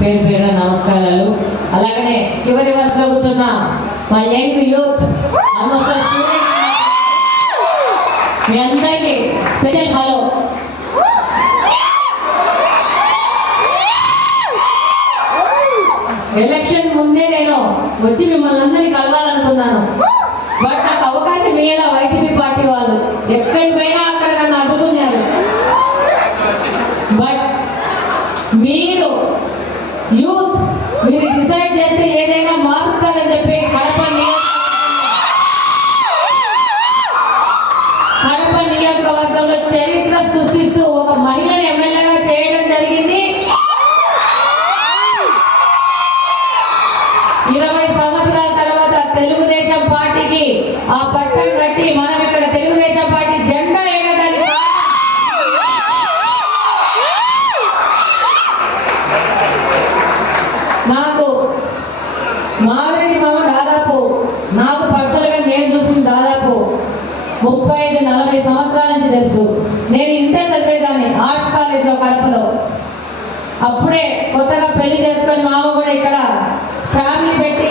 పేరు పేరు నమస్కారాలు. అలాగనే చివరి వరుసలో కూర్చున్న మా యంగ్ యూత్ మీ అందరికీ స్పెషల్ హలో. ఎలక్షన్ ముందే నేను వచ్చి మిమ్మల్ని అందరినీ కలవాలనుకున్నాను. బట్ నాకు అవకాశం ఇయ్యేలా వైసీపీ పార్టీ వాళ్ళు ఎక్కడికి పోయినా అక్కడ నన్ను అడ్డుకున్నారు. బట్ మీరు యూత్ మీరు డిసైడ్ చేస్తే ఏదైనా మారుస్తారని చెప్పి కడప నియోజకవర్గంలో చరిత్ర సృష్టిస్తూ ఒక మహిళను ఎమ్మెల్యేగా చేయడం జరిగింది. 20 సంవత్సరాల తర్వాత తెలుగుదేశం పార్టీకి ఆ పట్టం కట్టి మనం ఇక్కడ తెలుగుదేశం పార్టీ జెండా ఎగరడానికి నాకు మారెడ్డి మామ దాదాపు నాకు పర్సనల్గా నేను చూసిన దాదాపు 35-40 సంవత్సరాల నుంచి తెలుసు. నేను ఇంటర్ చదివేదాన్ని ఆర్ట్స్ కాలేజ్లో కడపలో. అప్పుడే కొత్తగా పెళ్లి చేసుకొని మామ కూడా ఇక్కడ ఫ్యామిలీ పెట్టి